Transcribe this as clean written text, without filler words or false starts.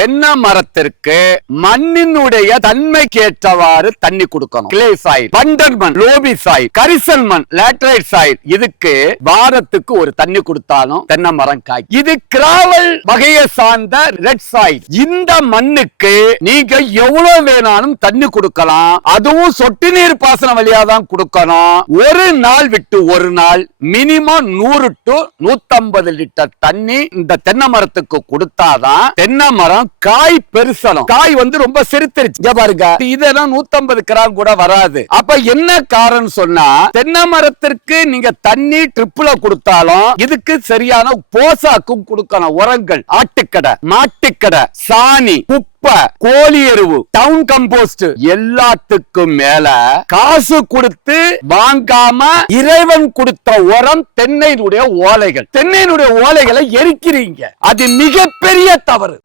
தென்னை மரத்திற்கு மண்ணினுடைய தன்மைக்கேற்றவாறு தண்ணி கொடுக்கணும். கிளே சாயில், பண்டர் மண், லோபி சாயில், கரிசல் மண், லேட்டரைட் சாயில், இதுக்கு வாரத்துக்கு ஒரு தண்ணி கொடுத்தாலும் தென்னை மரம் காய். இது கிராவல் வகையை சார்ந்த ரெட் சாயில். இந்த மண்ணுக்கு நீங்க எவ்வளவு வேணாலும் தண்ணி கொடுக்கலாம். அதுவும் சொட்டு நீர் பாசன வழியா தான் கொடுக்கணும். ஒரு நாள் விட்டு ஒரு நாள் மினிமம் 100 to 150 லிட்டர் தண்ணி இந்த தென்னை மரத்துக்கு கொடுத்தாதான் தென்னை மரம் காய் பெருசணும். காய் ரொம்ப செருத்திருச்சு பாருங்க. இதெல்லாம் 150 கிராம் கூட வராது. அப்ப என்ன காரணம் சொன்னா, தென்னை மரத்திற்கு நீங்க தண்ணி ட்ரிப்ல கொடுத்தாலும் இதுக்கு சரியான போசாக்கும் கொடுக்கணும். உரங்கள், ஆட்டுக்கடை, மாட்டுக்கடை, சாணி, கோழி எருவு, டவுன் கம்போஸ்ட் எல்லாத்துக்கும் மேல காசு கொடுத்து வாங்காம இறைவன் கொடுத்த உரம் தென்னையினுடைய ஓலைகள். தென்னையினுடைய ஓலைகளை எரிக்கிறீங்க. அது மிகப்பெரிய தவறு.